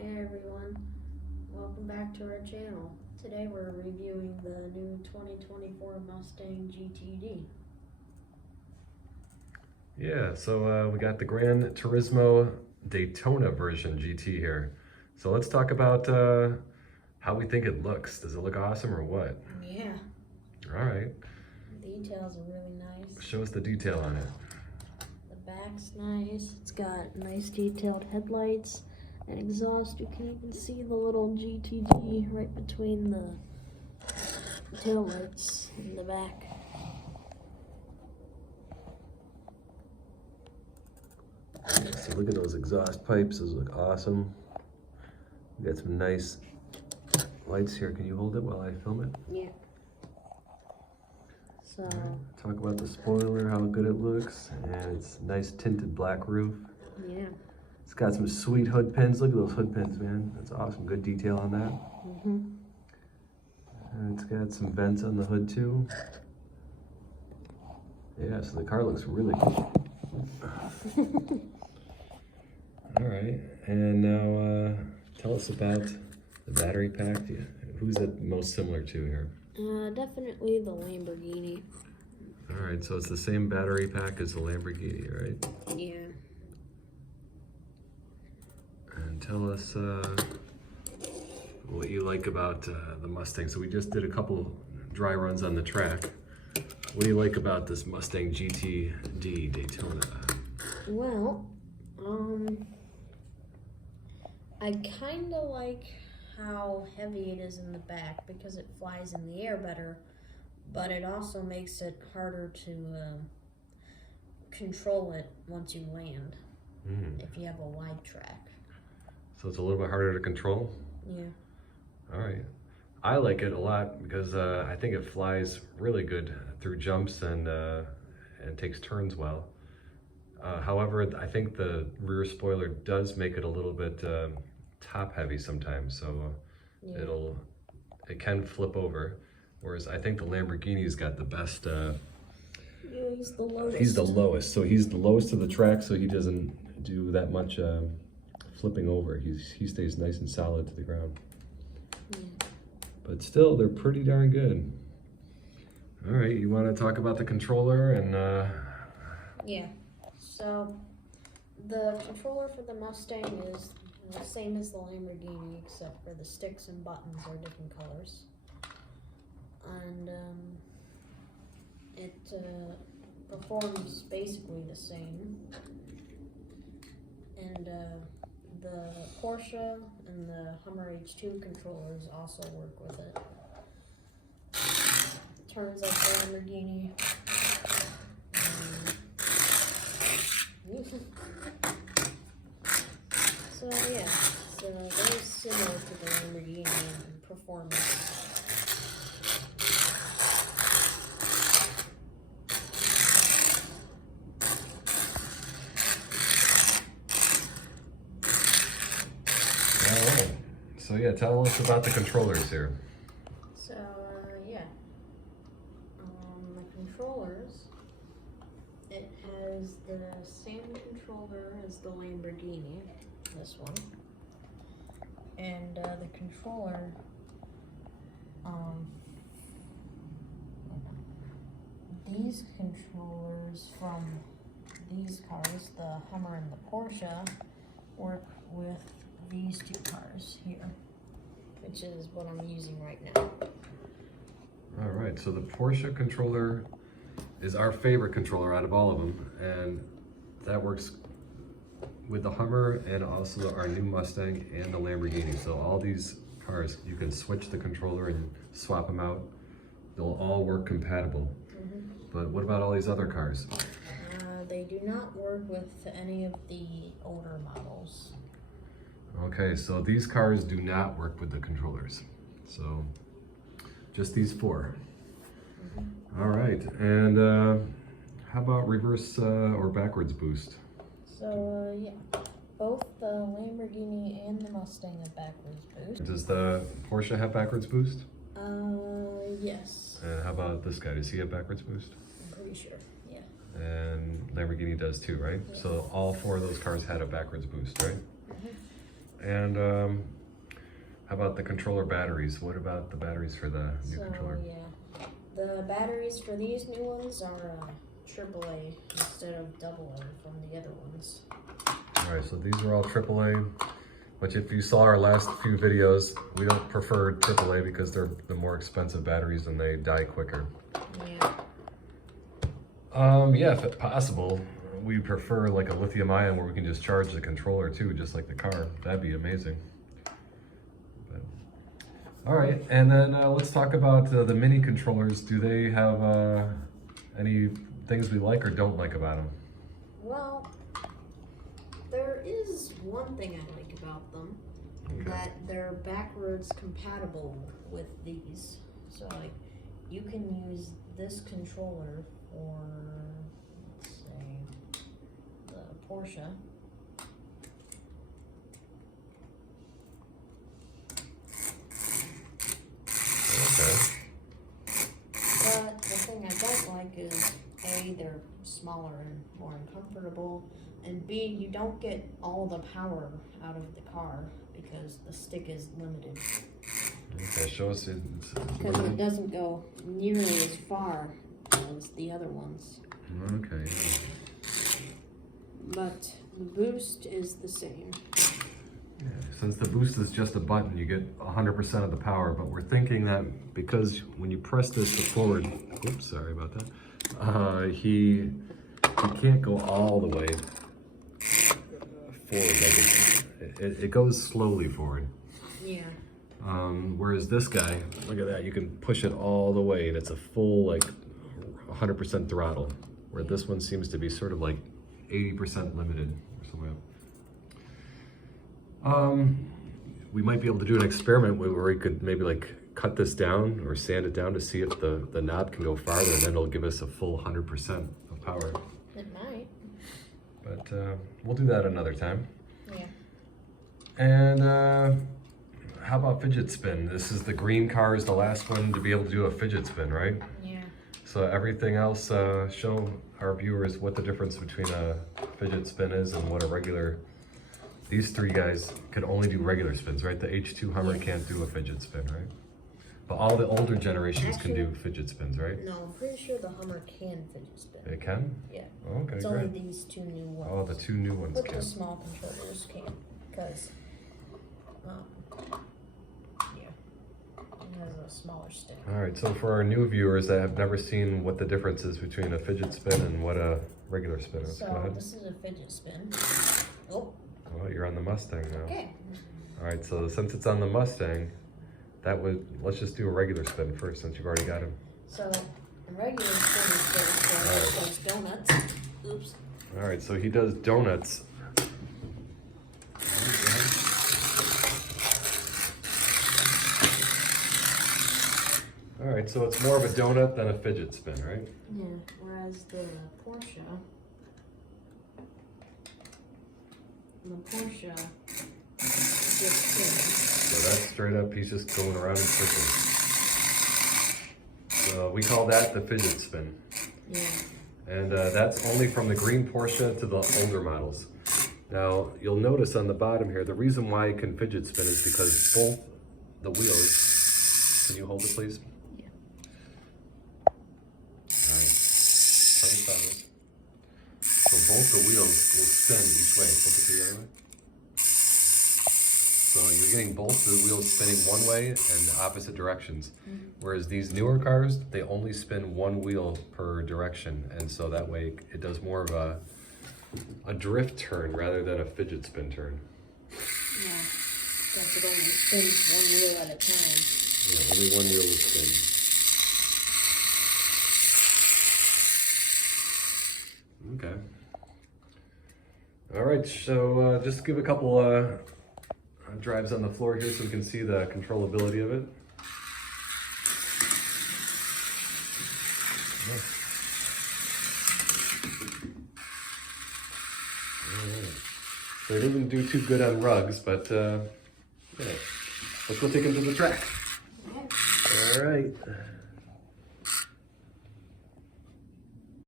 Hey everyone, welcome back to our channel. Today we're reviewing the new 2024 Mustang GTD. Yeah, so we got the Gran Turismo Daytona version GT here. So let's talk about how we think it looks. Does it look awesome or what? Yeah. All right. The details are really nice. Show us the detail on it. The back's nice. It's got nice detailed headlights and exhaust. You can even see the little GTD right between the tail lights in the back. So look at those exhaust pipes. Those look awesome. We got some nice lights here. Can you hold it while I film it? Yeah. So talk about the spoiler, how good it looks, and it's nice tinted black roof. yeah. It's got some sweet hood pins. Look at those hood pins, man. That's awesome. Good detail on that. And it's got some vents on the hood too. Yeah, so the car looks really cool. All right, and now tell us about the battery pack. Who's it most similar to here? Definitely the Lamborghini. All right, so it's the same battery pack as the Lamborghini, right? Yeah. And tell us what you like about the Mustang. So we just did a couple dry runs on the track. What do you like about this Mustang GTD Daytona? Well, I kind of like how heavy it is in the back because it flies in the air better, but it also makes it harder to control it once you land if you have a wide track. So it's a little bit harder to control? Yeah. All right. I like it a lot because I think it flies really good through jumps and takes turns well. However, I think the rear spoiler does make it a little bit top heavy sometimes, so it can flip over. Whereas I think the Lamborghini's got the best. Yeah, he's the lowest. He's the lowest, so he's the lowest of the track, so he doesn't do that much flipping over. He stays nice and solid to the ground. But still, they're pretty darn good. All right, you want to talk about the controller and? Yeah. So the controller for the Mustang is the same as the Lamborghini, except for the sticks and buttons are different colors. And it performs basically the same. And the Porsche and the Hummer H2 controllers also work with it. Turns like the Lamborghini. So yeah, it's very similar to the Lamborghini in performance. All right. So yeah, tell us about the controllers here. So yeah, the controllers. It has the same controller as the Lamborghini, this one. And the controller, these controllers from these cars, the Hummer and the Porsche, work with these two cars here, which is what I'm using right now. All right, so the Porsche controller is our favorite controller out of all of them, and that works with the Hummer and also our new Mustang and the Lamborghini. So all these cars, you can switch the controller and swap them out. They'll all work compatible. But what about all these other cars? They do not work with any of the older models. Okay, so these cars do not work with the controllers. So just these four. All right, and how about reverse or backwards boost? So yeah, both the Lamborghini and the Mustang have backwards boost. Does the Porsche have backwards boost? Yes. And how about this guy? Does he have backwards boost? I'm pretty sure, yeah. And Lamborghini does too, right? Yeah. So all four of those cars had a backwards boost, right? And how about the controller batteries? What about the batteries for the new controller? Yeah, the batteries for these new ones are AAA instead of AA from the other ones. All right, so these are all AAA, which if you saw our last few videos, we don't prefer AAA because they're the more expensive batteries and they die quicker. Yeah. Yeah, if possible, we prefer like a lithium ion where we can just charge the controller too, just like the car. That'd be amazing. But, all right, and then let's talk about the mini controllers. Do they have any things we like or don't like about them? Well, there is one thing I like about them, that they're backwards compatible with these. So like, you can use this controller for, let's say, the Porsche. Okay. But the thing I don't like is, A, they're smaller and more uncomfortable, and B, you don't get all the power out of the car because the stick is limited. Okay, show us. Because it doesn't go nearly as far as the other ones. Okay. Yeah. But the boost is the same. Yeah, since the boost is just a button, you get 100% of the power, but we're thinking that because when you press this forward, oops, sorry about that, he can't go all the way forward, like it goes slowly forward. Yeah. Whereas this guy, look at that, you can push it all the way and it's a full like 100% throttle, where this one seems to be sort of like 80% limited or something. We might be able to do an experiment where we could maybe like cut this down or sand it down to see if the knob can go farther, and then it'll give us a full 100% of power. It might. But we'll do that another time. Yeah. And how about fidget spin? This is the green car is the last one to be able to do a fidget spin, right? Yeah. So everything else, show our viewers what the difference between a fidget spin is and what a regular. These three guys can only do regular spins, right? The H2 Hummer can't do a fidget spin, right? But all the older generations can do fidget spins, right? No, I'm pretty sure the Hummer can fidget spin. It can? Yeah. Oh, okay, It's great. only these two new ones. Oh, the two new ones But can. the small controllers can, because, yeah, it has a smaller stick. All right, so for our new viewers that have never seen what the difference is between a fidget spin and what a regular spin is, go So ahead. this is a fidget spin. Oh, Oh, you're on the Mustang now. okay. All right, so since it's on the Mustang, let's just do a regular spin first since you've already got him. So a regular spin is good for those donuts. Oops. All right, so he does donuts. All right, so it's more of a donut than a fidget spin, right? Yeah, whereas the Porsche just spins. So that's straight up, he's just going around and switching. So we call that the fidget spin. Yeah. And that's only from the green Porsche to the older models. Now, you'll notice on the bottom here, the reason why it can fidget spin is because both the wheels, can you hold it please? Yeah. All right, turn it sideways. So both the wheels will spin each way. Flip it the other way. So you're getting both the wheels spinning one way and opposite directions. Whereas these newer cars, they only spin one wheel per direction. And so that way it does more of a drift turn rather than a fidget spin turn. Yeah. Because it only spins one wheel at a time. Yeah, only one wheel will spin. Okay. All right, so just give a couple drives on the floor here so we can see the controllability of it. Alright. So it doesn't do too good on rugs, but yeah. Let's go take him to the track. Yeah. All right.